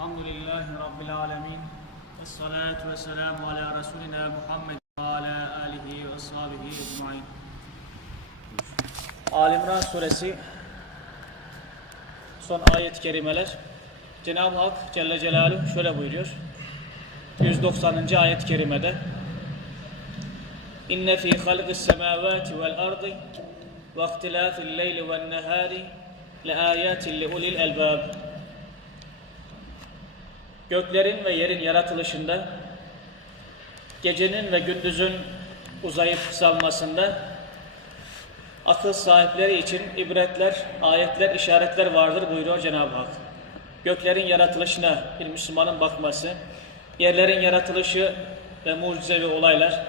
Elhamdülillahi Rabbil Alemin. Esselatu vesselamu ala Resulina Muhammed ve ala alihi ve ashabihi ecmain. Alimran suresi son ayet-i kerimeler. Cenab-ı Hak Celle Celaluhu şöyle buyuruyor. 190. ayet-i kerimede İnne fi halqis semavati vel ardı ve ihtilafil leyli ven nehari le ayatin li ulil elbab. Göklerin ve yerin yaratılışında, gecenin ve gündüzün uzayıp kısalmasında akıl sahipleri için ibretler, ayetler, işaretler vardır buyuruyor Cenab-ı Hak. Göklerin yaratılışına bir Müslümanın bakması, yerlerin yaratılışı ve mucizevi olaylar,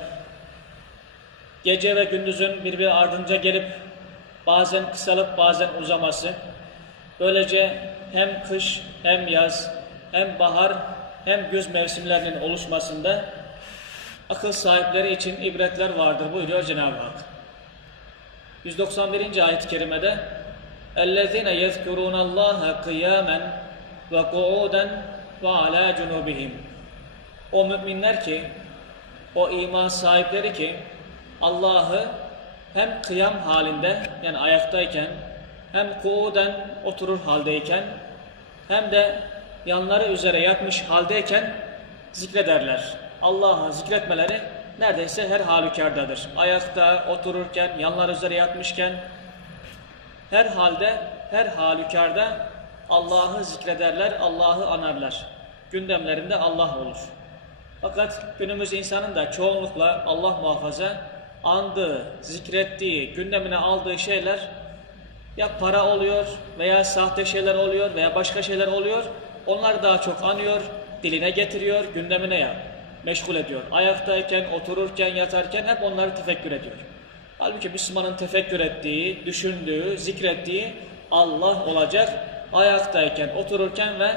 gece ve gündüzün birbiri ardınca gelip bazen kısalıp bazen uzaması, böylece hem kış hem yaz, hem bahar hem güz mevsimlerinin oluşmasında akıl sahipleri için ibretler vardır buyuruyor Cenab-ı Hak. 191. ayet-i kerimede اَلَّذِينَ يَذْكُرُونَ اللّٰهَ قِيَامًا وَقُعُودًا وَعَلَى جُنُوبِهِمْ O müminler ki, o iman sahipleri ki Allah'ı hem kıyam halinde yani ayaktayken hem kuuden oturur haldeyken hem de yanları üzere yatmış haldeyken zikrederler. Allah'ı zikretmeleri neredeyse her halükardadır. Ayakta, otururken, yanları üzere yatmışken her halde, her halükarda Allah'ı zikrederler, Allah'ı anarlar. Gündemlerinde Allah olur. Fakat günümüz insanın da çoğunlukla Allah muhafaza andığı, zikrettiği, gündemine aldığı şeyler ya para oluyor veya sahte şeyler oluyor veya başka şeyler oluyor. Onlar daha çok anıyor, diline getiriyor, gündemine ya meşgul ediyor. Ayaktayken, otururken, yatarken hep onları tefekkür ediyor. Halbuki Müslümanın tefekkür ettiği, düşündüğü, zikrettiği Allah olacak. Ayaktayken, otururken ve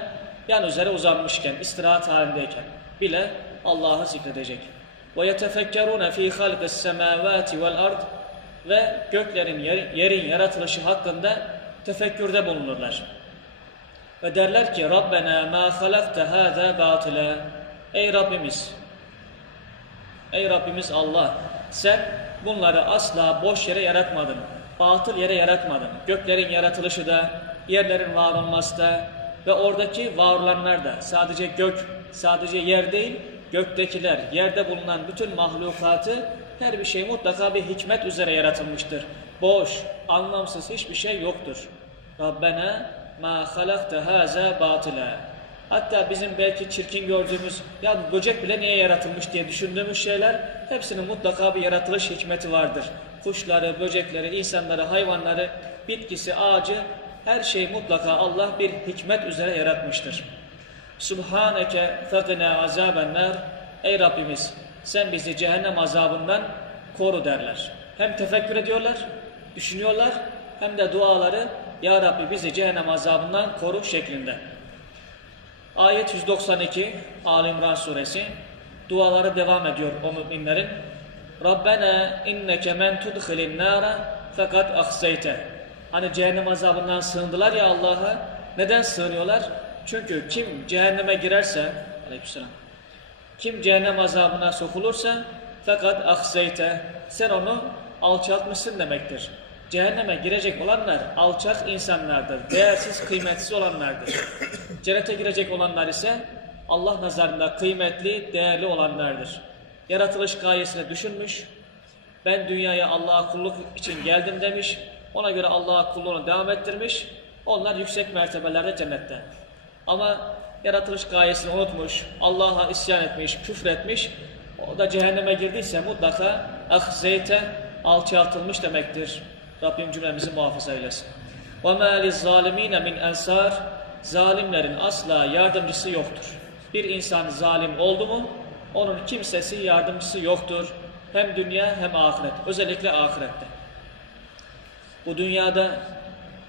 yan üzere uzanmışken, istirahat halindeyken bile Allah'ı zikredecek. Ve fi halqis semavati vel ard ve göklerin yerin yaratılışı hakkında tefekkürde bulunurlar. Ve derler ki Rabbena ma halakte hâzâ batile. Ey Rabbimiz, ey Rabbimiz Allah, sen bunları asla boş yere yaratmadın. Batıl yere yaratmadın. Göklerin yaratılışı da, yerlerin var olması da ve oradaki var olanlar da sadece gök, sadece yer değil, göktekiler, yerde bulunan bütün mahlukatı her bir şey mutlaka bir hikmet üzere yaratılmıştır. Boş, anlamsız hiçbir şey yoktur. Rabbena ma halakte haza batila. Hatta bizim belki çirkin gördüğümüz ya böcek bile niye yaratılmış diye düşündüğümüz şeyler hepsinin mutlaka bir yaratılış hikmeti vardır. Kuşları, böcekleri, insanları, hayvanları, bitkisi, ağacı her şeyi mutlaka Allah bir hikmet üzere yaratmıştır. Subhaneke fekina azaben nar. Ey Rabbimiz sen bizi cehennem azabından koru derler. Hem tefekkür ediyorlar, düşünüyorlar hem de duaları Ya Rabbi bizi cehennem azabından koru şeklinde. Ayet 192 Ali İmran suresi duaları devam ediyor o müminlerin. Rabbena inneke men tudkhilin nara fakat akseyte. Hani cehennem azabından sığındılar ya Allah'a. Neden sığınıyorlar? Çünkü kim cehenneme girerse Aleykümselam. Kim cehennem azabına sokulursa fakat akseyte sen onu alçaltmışsın demektir. Cehenneme girecek olanlar alçak insanlardır. Değersiz, kıymetsiz olanlardır. Cennete girecek olanlar ise Allah nazarında kıymetli, değerli olanlardır. Yaratılış gayesini düşünmüş, ben dünyaya Allah'a kulluk için geldim demiş, ona göre Allah'a kulluğunu devam ettirmiş, onlar yüksek mertebelerde cennette. Ama yaratılış gayesini unutmuş, Allah'a isyan etmiş, küfretmiş, o da cehenneme girdiyse mutlaka ahzeyte alçaltılmış demektir. Rabbim cümlemizi muhafaza eylesin. وَمَا لِلظَّالِم۪ينَ مِنْ اَنْسَارٍ Zalimlerin asla yardımcısı yoktur. Bir insan zalim oldu mu, onun kimsesi yardımcısı yoktur. Hem dünya hem ahiret. Özellikle ahirette. Bu dünyada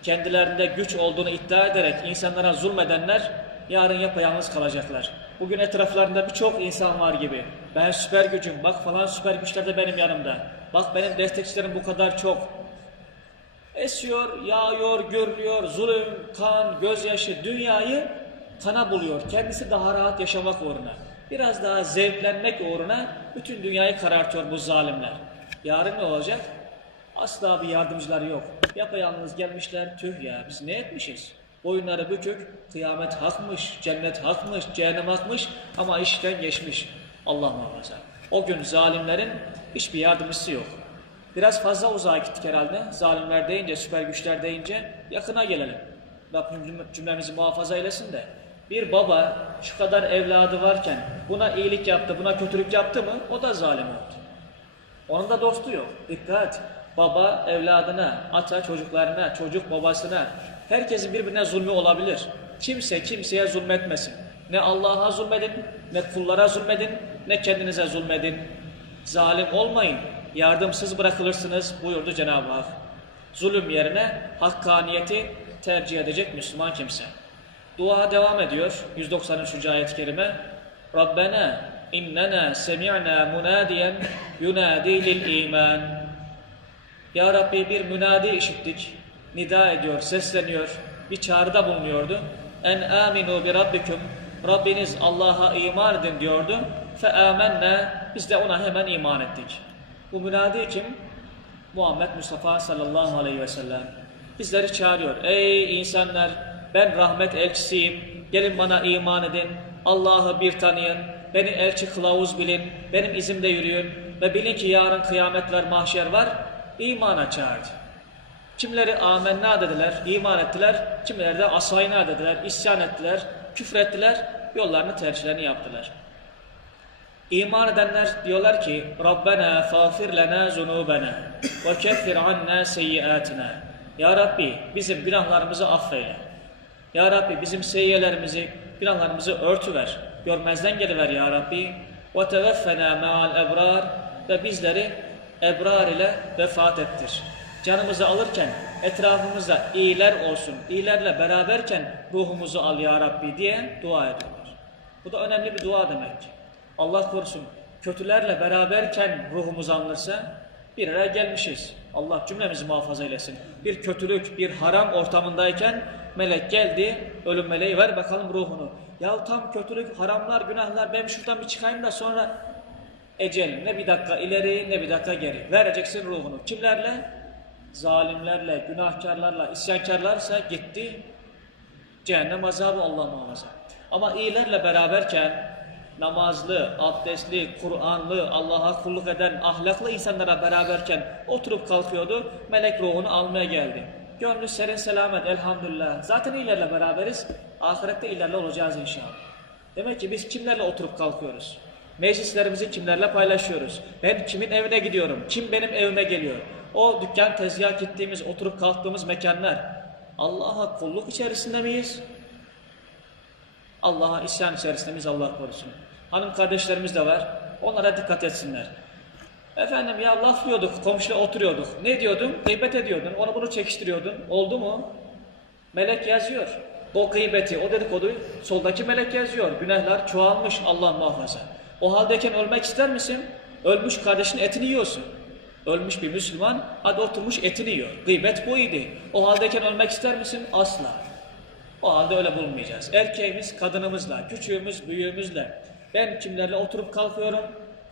kendilerinde güç olduğunu iddia ederek insanlara zulmedenler yarın yapayalnız kalacaklar. Bugün etraflarında birçok insan var gibi. Ben süper gücüm, bak falan süper güçler de benim yanımda. Bak benim destekçilerim bu kadar çok. Esiyor, yağıyor, gürlüyor, zulüm, kan, gözyaşı dünyayı kana buluyor. Kendisi daha rahat yaşamak uğruna. Biraz daha zevklenmek uğruna bütün dünyayı karartıyor bu zalimler. Yarın ne olacak? Asla bir yardımcıları yok. Yapayalnız gelmişler, tüh ya biz ne etmişiz? Boyunları bükük, kıyamet hakmış, cennet hakmış, cehennem hakmış ama işten geçmiş. Allah muhafaza. O gün zalimlerin hiçbir yardımcısı yok. Biraz fazla uzağa gittik herhalde. Zalimler deyince, süper güçler deyince yakına gelelim. Rabbim cümle- cümlemizi muhafaza eylesin de. Bir baba şu kadar evladı varken buna iyilik yaptı, buna kötülük yaptı mı o da zalim oldu. Onun da dostu yok. Dikkat! Baba evladına, ata çocuklarına, çocuk babasına, herkesin birbirine zulmü olabilir. Kimse kimseye zulmetmesin. Ne Allah'a zulmedin, ne kullara zulmedin, ne kendinize zulmedin. Zalim olmayın, yardımsız bırakılırsınız buyurdu Cenab-ı Hak. Zulüm yerine hakkaniyeti tercih edecek Müslüman kimse. Dua devam ediyor. 193. ayet-i kerime. Rabbena innena semi'na munadiyen yunadi lil iman. Ya Rabbi bir münadi işittik. Nida ediyor, sesleniyor. Bir çağrıda bulunuyordu. En aminu bi rabbikum. Rabbiniz Allah'a iman edin diyordu. Fe amennâ. Biz de ona hemen iman ettik. Bu münadi kim? Muhammed Mustafa sallallahu aleyhi ve sellem bizleri çağırıyor. Ey insanlar ben rahmet elçisiyim. Gelin bana iman edin. Allah'ı bir tanıyın. Beni elçi kılavuz bilin. Benim izimde yürüyün. Ve bilin ki yarın kıyamet var, mahşer var. İmana çağırdı. Kimleri amenna dediler, iman ettiler. Kimileri de asayna dediler, isyan ettiler, küfrettiler. Yollarını tercihlerini yaptılar. İman edenler diyorlar ki Rabbena fağfir lena zunubena ve keffir anna seyyiatina. Ya Rabbi bizim günahlarımızı affeyle. Ya Rabbi bizim seyyiyelerimizi, günahlarımızı örtüver. Görmezden geliver ya Rabbi. Ve teveffena ma'al ebrar ve bizleri ebrar ile vefat ettir. Canımızı alırken etrafımızda iyiler olsun, iyilerle beraberken ruhumuzu al ya Rabbi diye dua ediyorlar. Bu da önemli bir dua demek ki. Allah korusun kötülerle beraberken ruhumuz alınırsa bir araya gelmişiz. Allah cümlemizi muhafaza eylesin. Bir kötülük, bir haram ortamındayken melek geldi, ölüm meleği ver bakalım ruhunu. Ya tam kötülük, haramlar, günahlar ben şuradan bir çıkayım da sonra ecel ne bir dakika ileri ne bir dakika geri. Vereceksin ruhunu. Kimlerle? Zalimlerle, günahkarlarla, isyankarlarsa gitti. Cehennem azabı Allah muhafaza. Ama iyilerle beraberken namazlı, abdestli, Kur'anlı, Allah'a kulluk eden, ahlaklı insanlara beraberken oturup kalkıyordu. Melek ruhunu almaya geldi. Gönlü serin selamet elhamdülillah. Zaten iyilerle beraberiz. Ahirette iyilerle olacağız inşallah. Demek ki biz kimlerle oturup kalkıyoruz? Meclislerimizi kimlerle paylaşıyoruz? Ben kimin evine gidiyorum? Kim benim evime geliyor? O dükkan tezgah gittiğimiz, oturup kalktığımız mekanlar. Allah'a kulluk içerisinde miyiz? Allah'a isyan içerisinde miyiz Allah korusun. Hanım kardeşlerimiz de var. Onlara dikkat etsinler. Efendim ya laf diyorduk, komşuyla oturuyorduk. Ne diyordun? Gıybet ediyordun, onu bunu çekiştiriyordun. Oldu mu? Melek yazıyor. O gıybeti, o dedikoduyu soldaki melek yazıyor. Günahlar çoğalmış Allah muhafaza. O haldeyken ölmek ister misin? Ölmüş kardeşin etini yiyorsun. Ölmüş bir Müslüman, hadi oturmuş etini yiyor. Gıybet bu idi. O haldeyken ölmek ister misin? Asla. O halde öyle bulmayacağız. Erkeğimiz kadınımızla, küçüğümüz büyüğümüzle. Ben kimlerle oturup kalkıyorum?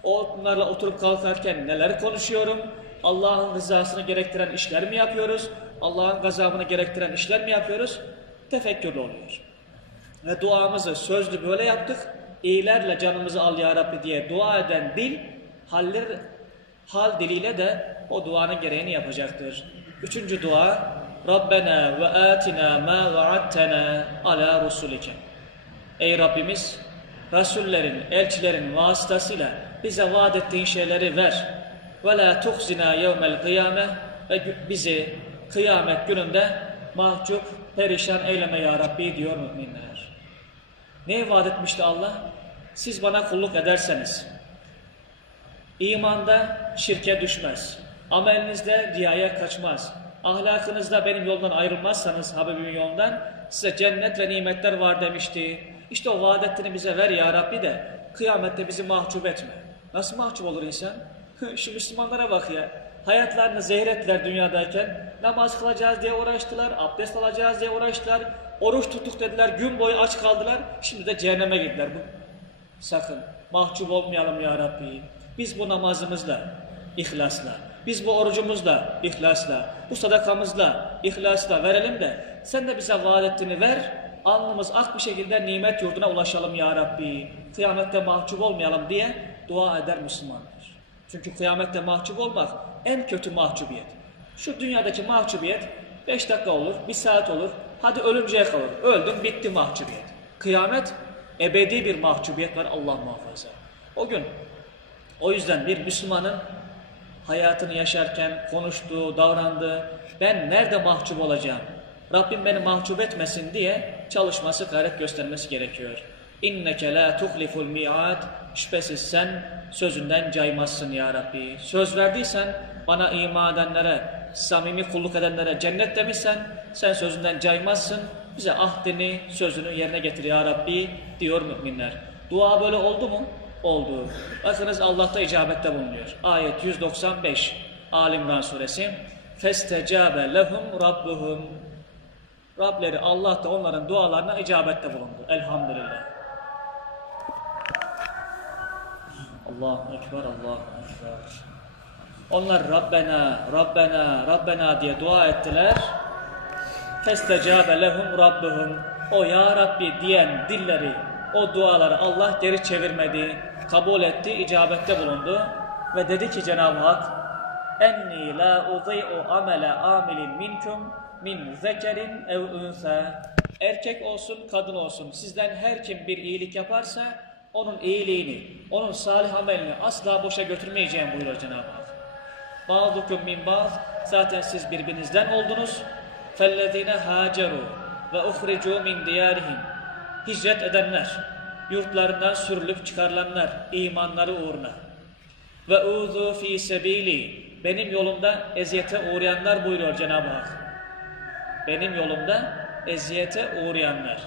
Onlarla oturup kalkarken neler konuşuyorum? Allah'ın rızasını gerektiren işler mi yapıyoruz? Allah'ın gazabını gerektiren işler mi yapıyoruz? Tefekkürlü oluyor. Ve duamızı sözlü böyle yaptık. İyilerle canımızı al ya Rabbi diye dua eden dil, haller, hal diliyle de o duanın gereğini yapacaktır. Üçüncü dua, Rabbena ve atina ma va'attena ala rusulike. Ey Rabbimiz, Resullerin, elçilerin vasıtasıyla bize vaat ettiğin şeyleri ver. Ve la tuhzina yevmel kıyame ve bizi kıyamet gününde mahcup, perişan eyleme ya Rabbi diyor müminler. Neye vaat etmişti Allah? Siz bana kulluk ederseniz, İmanda şirke düşmez. Amelinizde riyaya kaçmaz. Ahlakınızda benim yoldan ayrılmazsanız Habibimin yolundan size cennet ve nimetler var demişti. İşte o ettiğini bize ver ya Rabbi de kıyamette bizi mahcup etme. Nasıl mahcup olur insan? Şu Müslümanlara bak ya. Hayatlarını zehir ettiler dünyadayken. Namaz kılacağız diye uğraştılar, abdest alacağız diye uğraştılar. Oruç tuttuk dediler, gün boyu aç kaldılar. Şimdi de cehenneme gittiler. Bu, sakın mahcup olmayalım ya Rabbi. Biz bu namazımızla, ihlasla, biz bu orucumuzla, ihlasla, bu sadakamızla, ihlasla verelim de sen de bize vaat ettiğini ver. Alnımız ak bir şekilde nimet yurduna ulaşalım ya Rabbi. Kıyamette mahcup olmayalım diye dua eder Müslümanlar. Çünkü kıyamette mahcup olmak en kötü mahcubiyet. Şu dünyadaki mahcubiyet 5 dakika olur, 1 saat olur, hadi ölünceye kalır. Öldüm bitti mahcubiyet. Kıyamet ebedi bir mahcubiyet var Allah muhafaza. O gün o yüzden bir Müslümanın hayatını yaşarken konuştuğu, davrandığı, ben nerede mahcup olacağım, Rabbim beni mahcup etmesin diye çalışması, gayret göstermesi gerekiyor. İnneke la tuhliful mi'ad, şüphesiz sen sözünden caymazsın ya Rabbi. Söz verdiysen bana iman edenlere, samimi kulluk edenlere cennet demişsen sen sözünden caymazsın. Bize ahdini, sözünü yerine getir ya Rabbi diyor müminler. Dua böyle oldu mu? Oldu. Bakınız Allah'ta icabette bulunuyor. Ayet 195 Ali İmran suresi. Festecabe lehum rabbuhum. Rableri Allah da onların dualarına icabette bulundu. Elhamdülillah. Allahu Ekber, Allahu Ekber. Onlar Rabbena, Rabbena, Rabbena diye dua ettiler. Festecabe lehum rabbuhum. O ya Rabbi diyen dilleri, o duaları Allah geri çevirmedi, kabul etti, icabette bulundu. Ve dedi ki Cenab-ı Hak, enni la udî'u amele amilin minkum min zekerin ev unsa. Erkek olsun, kadın olsun. Sizden her kim bir iyilik yaparsa onun iyiliğini, onun salih amelini asla boşa götürmeyeceğim buyuruyor Cenab-ı Hak. Ba'dukum min ba'd. Zaten siz birbirinizden oldunuz. Fellezine haceru ve uhricu min diyarihim. Hicret edenler, yurtlarından sürülüp çıkarılanlar imanları uğruna. Ve uzu fi sebili. Benim yolumda eziyete uğrayanlar buyuruyor Cenab-ı Hak. Benim yolumda eziyete uğrayanlar.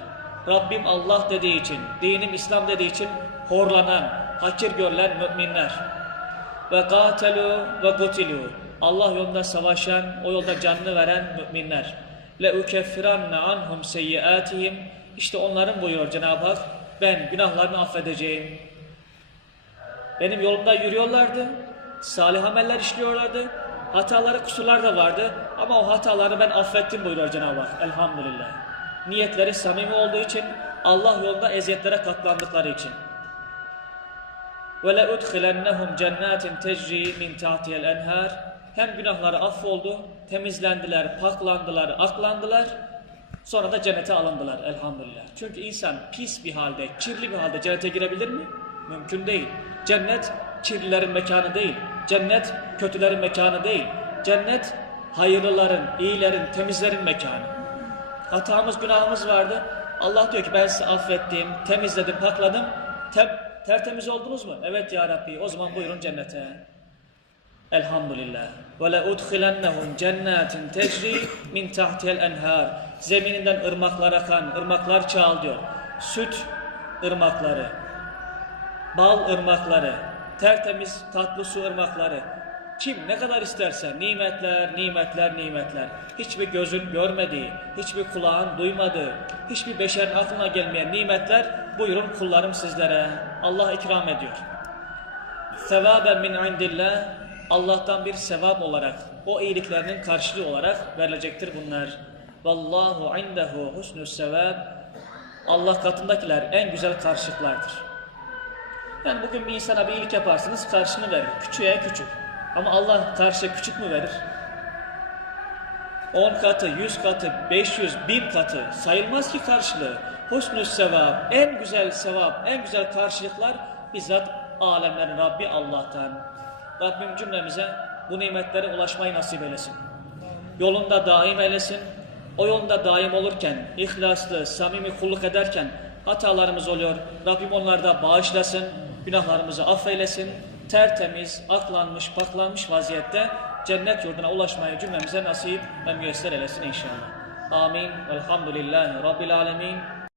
Rabbim Allah dediği için, dinim İslam dediği için horlanan, hakir görülen müminler. Ve gatelu ve gutilu. Allah yolunda savaşan, o yolda canını veren müminler. Le ukeffiranne anhum seyyiatihim. İşte onların buyuruyor Cenab-ı Hak. Ben günahlarını affedeceğim. Benim yolumda yürüyorlardı. Salih ameller işliyorlardı. Hataları, kusurlar da vardı. Ama o hataları ben affettim buyuruyor Cenab-ı Hak. Elhamdülillah. Niyetleri samimi olduğu için, Allah yolunda eziyetlere katlandıkları için. Ve le udkhilennehum cennetin tecri min tahtihel enhar. Hem günahları affoldu, temizlendiler, paklandılar, aklandılar. Sonra da cennete alındılar elhamdülillah. Çünkü insan pis bir halde, kirli bir halde cennete girebilir mi? Mümkün değil. Cennet kirlilerin mekanı değil. Cennet kötülerin mekanı değil. Cennet hayırlıların, iyilerin, temizlerin mekanı. Hatamız, günahımız vardı. Allah diyor ki ben sizi affettim, temizledim, pakladım. Tem tertemiz oldunuz mu? Evet ya Rabbi. O zaman buyurun cennete. Elhamdülillah. Ve le udkhilennehum cennetin tecri min tahtihel enhar. Zemininden ırmaklar akan, ırmaklar çağılıyor. Süt ırmakları, bal ırmakları, tertemiz tatlı su ırmakları. Kim ne kadar isterse nimetler, nimetler, nimetler. Hiçbir gözün görmediği, hiçbir kulağın duymadığı, hiçbir beşerin aklına gelmeyen nimetler buyurun kullarım sizlere. Allah ikram ediyor. Sevaben min indillah Allah'tan bir sevap olarak, o iyiliklerinin karşılığı olarak verilecektir bunlar. Vallahu indehu husnus sevab. Allah katındakiler en güzel karşılıklardır. Yani bugün bir insana bir iyilik yaparsınız karşını verir. Küçüğe küçük. Ama Allah karşıya küçük mü verir? 10 katı, 100 katı, 500, 1000 katı sayılmaz ki karşılığı. Husnü sevap, en güzel sevap, en güzel karşılıklar bizzat alemlerin Rabbi Allah'tan. Rabbim cümlemize bu nimetlere ulaşmayı nasip eylesin. Yolunda daim eylesin. O yolunda daim olurken, ihlaslı, samimi kulluk ederken hatalarımız oluyor. Rabbim onları da bağışlasın, günahlarımızı affeylesin. Tertemiz, aklanmış, paklanmış vaziyette cennet yurduna ulaşmayı cümlemize nasip ve müyesser eylesin inşallah. Amin. Velhamdülillahi Rabbil alemin.